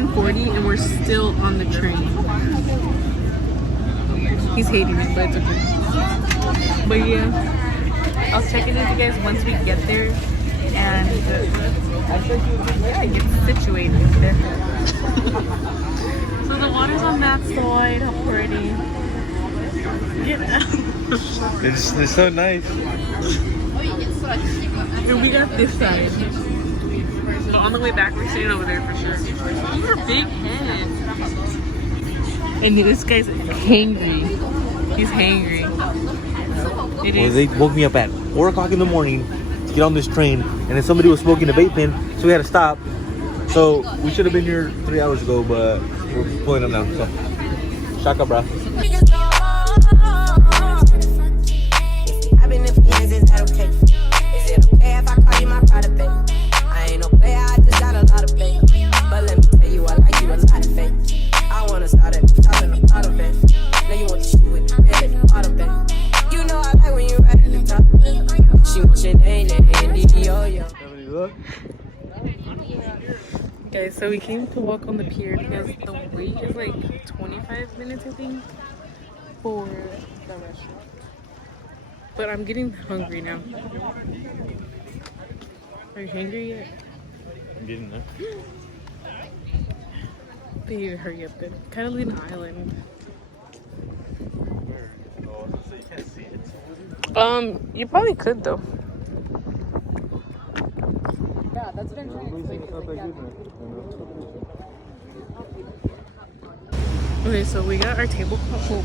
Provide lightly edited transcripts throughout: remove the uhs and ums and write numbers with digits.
10:40 and we're still on the train. He's hating it, but it's okay. But yeah, I'll check in with you guys once we get there and yeah, get situated. So the water's on that side. How pretty. Get out. It's so nice. And we got this side. But on the way back, we're staying over there for sure. You're a big head. And this guy's hangry. He's hangry. It Well, is. they woke me up at 4 o'clock in the morning to get on this train, and then somebody was smoking a vape pen, so we had to stop. So we should have been here 3 hours ago, but we're pulling up now. So, shaka, bro. Guys, so we came to walk on the pier because the wait is like 25 minutes, I think, for the restaurant. But I'm getting hungry now. Are you hungry yet? I'm getting there. They need to hurry up then. Kind of leave an island. Oh, so you can't see it? You probably could though. Yeah, that's what I'm trying to explain. Okay, so we got our tablecloth. Oh.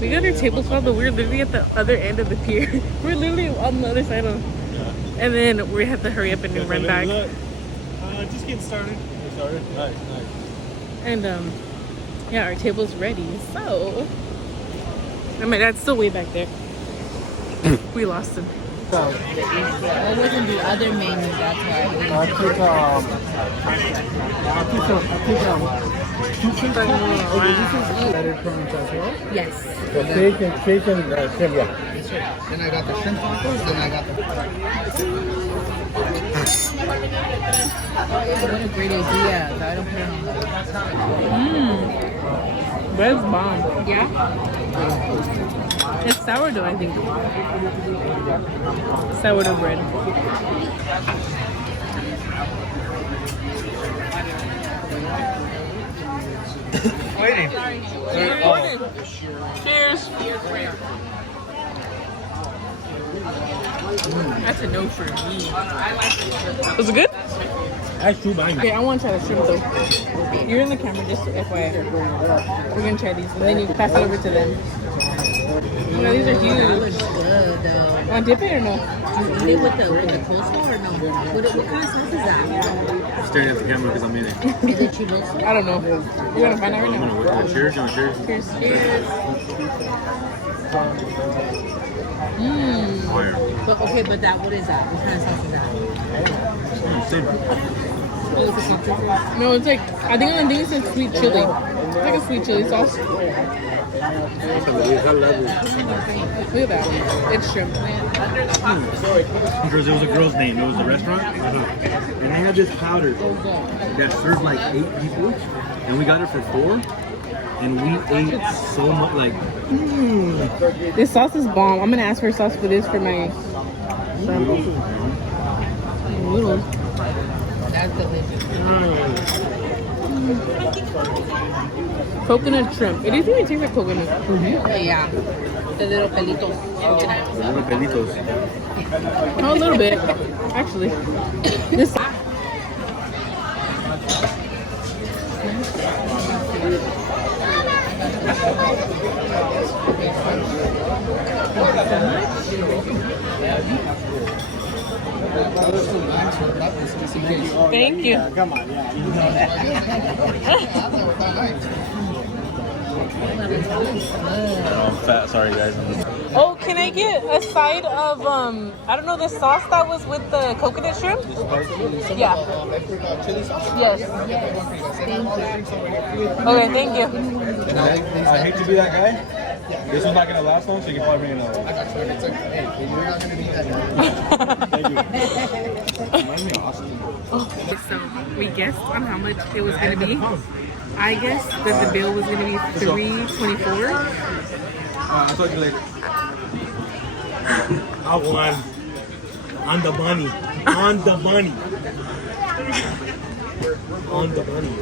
We got our tablecloth, but we're literally at the other end of the pier. We're literally on the other side of. Yeah. And then we have to hurry up and run back. Just getting started. Nice. And yeah, our table's ready. So, and my dad's still way back there. We lost him. What wasn't the other menu? That's why. Battered prawns as well. Yes. The steak and shrimp, yeah. Then I got the shrimp tacos, then I got the... What a great idea. So I don't put it on. Bread's bomb. Yeah? It's sourdough, I think. Sourdough bread. Waiting. Cheers. That's a no for me. Was it good? That's too bad. Okay, I want to try the shrimp though. You're in the camera, just FYI. We're gonna try these, and then you pass it over to them. You know, these are That huge. was good though. Want to dip it or no? Do you eat it with the coleslaw or no? What kind of sauce is that? I'm staring at the camera because I'm eating. Is it chipotle? I don't know. We're gonna find out right now. Cheers, John. Cheers. Cheers. Cheers. Mmm. Fire. But okay, but that what is that? What kind of sauce is that? Same. No, it's like I think it's a sweet chili. It's like a sweet chili sauce. Look at that. It's shrimp. Because it was a girl's name. It was a restaurant. And they had this powder that served like 8 people. And we got it for 4. And we ate so much, like... This sauce is bomb. I'm gonna ask for sauce for this for my shrimp. Noodles. That's delicious. Coconut shrimp. It doesn't even taste like coconut. Yeah. The little pelitos. Little pelitos. Oh, a little bit, actually. This. Thank you. Come on, yeah. I'm fat. Sorry, guys. Oh, can I get a side of I don't know, the sauce that was with the coconut shrimp? Yeah. Yes. Thank you. Okay, thank you. I hate to be that guy, This one's not gonna last long, so you can probably bring another one. I got you. It's okay. Hey, you're not gonna be that guy. Thank you. Awesome. So we guessed on how much it was gonna be. I guessed that the bill was gonna be $324. I'll talk to you later. I won. On the money. On the money. On the money.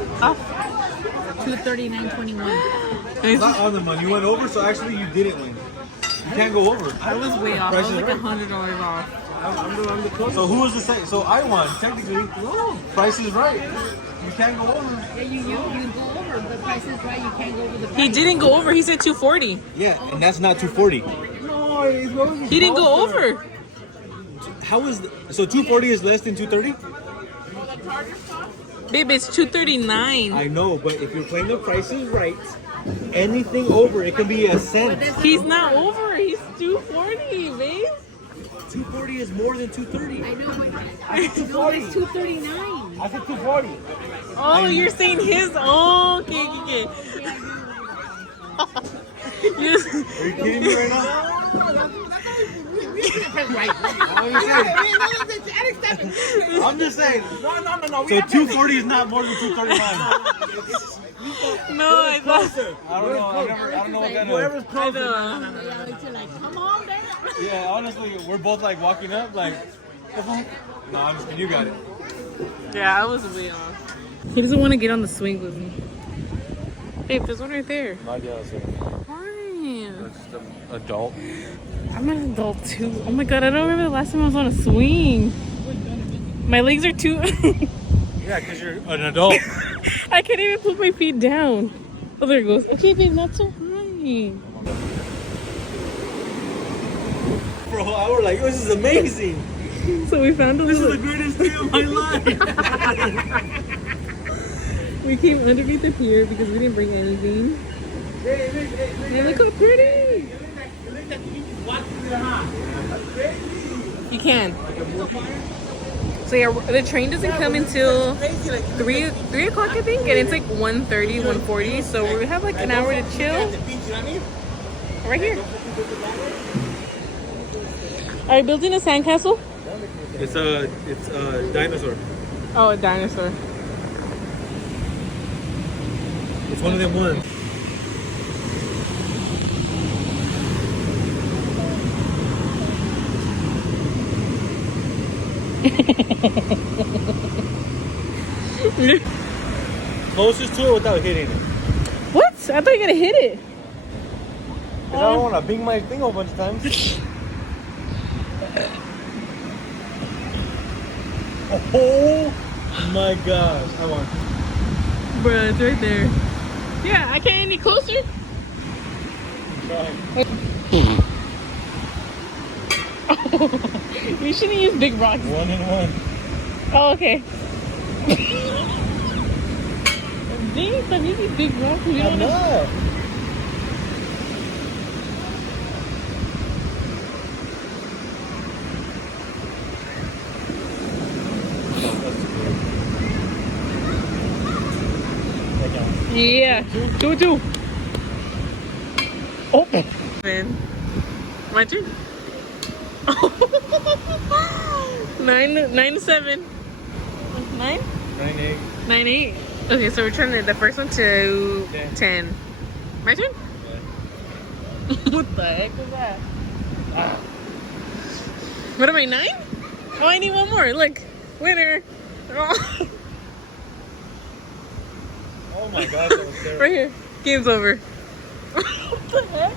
$239.21. Not on the money. You went over, so actually you didn't win. You can't go over. I was way off. I Price was is like right. $100 off. I'm the closest. So who was the second? So I won, technically. Price is right. You can't go over. Yeah, you go over. The price is right. You can't go over the price. He didn't go over. He said 240. Yeah, and that's not 240. No, he's going. He didn't go over. How is so 240 is less than 230? Babe, it's 239. I know, but if you're playing the prices right, anything over it can be a cent. He's not over. He's 240, babe. 240 is more than 230. I know. I said 240. It's $239. I said 240. Oh, you're saying his. Oh, okay, okay. Are you kidding me right now? I'm just saying. No. So 240 is not more than 239. No, I thought. I don't know. I don't know what that is. Whoever's I closer. know. Like, come on, man. Yeah, honestly, we're both like walking up, like, the fuck? No, I'm just kidding. You got it. Yeah, I was way off. He doesn't want to get on the swing with me. Babe, there's one right there. Not yet. Why? That's adult. I'm an adult too. Oh my god, I don't remember the last time I was on a swing. My legs are too. Yeah, because you're an adult. I can't even put my feet down. Oh, there it goes. Okay, babe, not so high. For a whole hour, like, this is amazing. So we found a little. greatest day of my life. We came underneath the pier because we didn't bring anything. Hey, look how pretty! You can. So yeah, the train doesn't come until 3 o'clock, I think, and it's like 1:30, 1:40. So we have like an hour to chill. Right here. Are you building a sandcastle? It's a dinosaur. Oh, a dinosaur. It's one of them ones. Closest to it without hitting it. What? I thought you were gonna hit it. Cause I don't want to bing my thing a bunch of times. Oh my gosh. I want. Bruh, it's right there. Yeah, I can't any closer. You shouldn't use big rocks. 1 and 1. Oh, okay. Dang, I'm using big rocks. We don't know. Enough. Yeah. Two. Oh. Man. My turn. 9-7. 9? 9-8. 9-8. Okay, so we're trying the first one to 10. My turn? Yeah. What the heck was that? What am I, 9? Oh, I need one more. Look. Winner. Oh. Oh my gosh, that was terrible. Right here. Game's over. What the heck?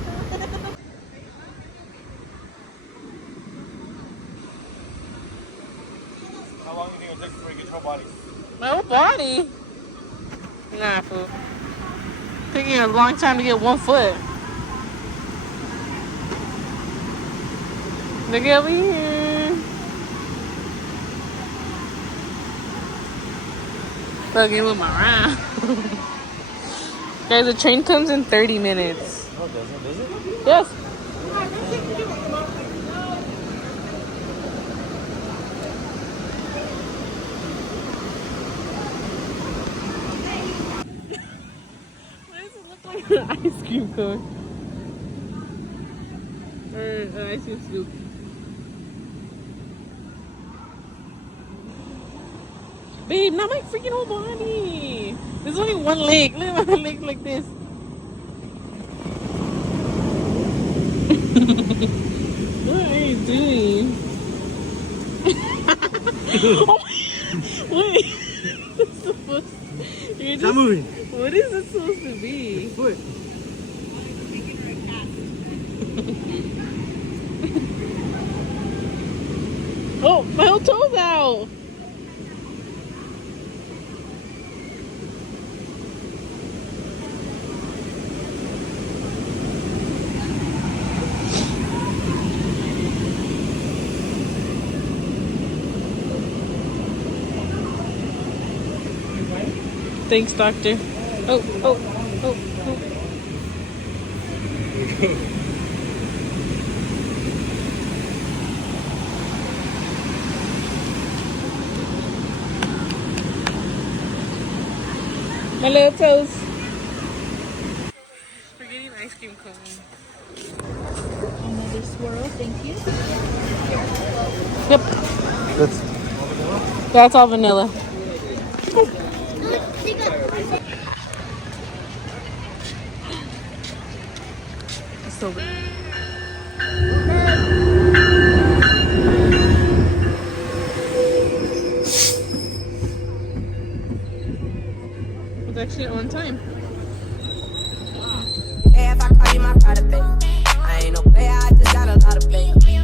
How long do you think it'll take before you get your body? My whole body? Nah, fool. Taking a long time to get 1 foot. Look over here. Fucking with my round. Guys, the train comes in 30 minutes. No, it doesn't, does it? Yes. Why does it look like an ice cream cone? ice cream scoop. Babe, not my freaking whole body. There's only one leg. Look at my leg like this. What are you doing? Oh my, wait. It's supposed to, you're just, moving. what is it supposed to be? Foot. Oh, my whole toe's out. Thanks, doctor. Oh, oh, oh, oh. My little toes. We're getting ice cream cone. Another swirl, thank you. Yep, that's all vanilla. So good.